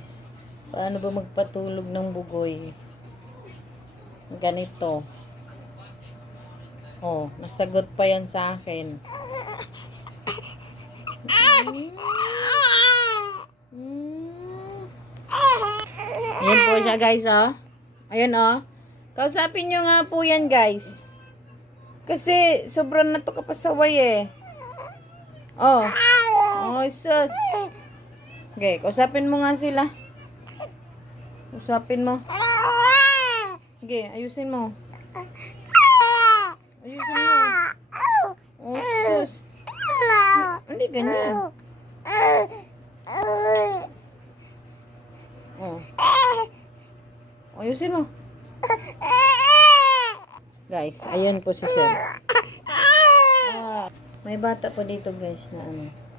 guys. Paano ba magpatulog ng bugoy? Ganito. Oh, nasagot pa yan sa akin. Ayan po siya guys, oh. Ayan, oh. Kausapin nyo nga po yan guys. Kasi sobrang nato kapasaway eh. Oh. Oh, sus. Okay, kausapin mo nga sila. Kausapin mo. Okay, ayusin mo. Ayusin mo. Oh, sus. Hindi ganyan. Oh. Ayusin mo. Guys, ayan po si Shem. May bata po dito guys na ano.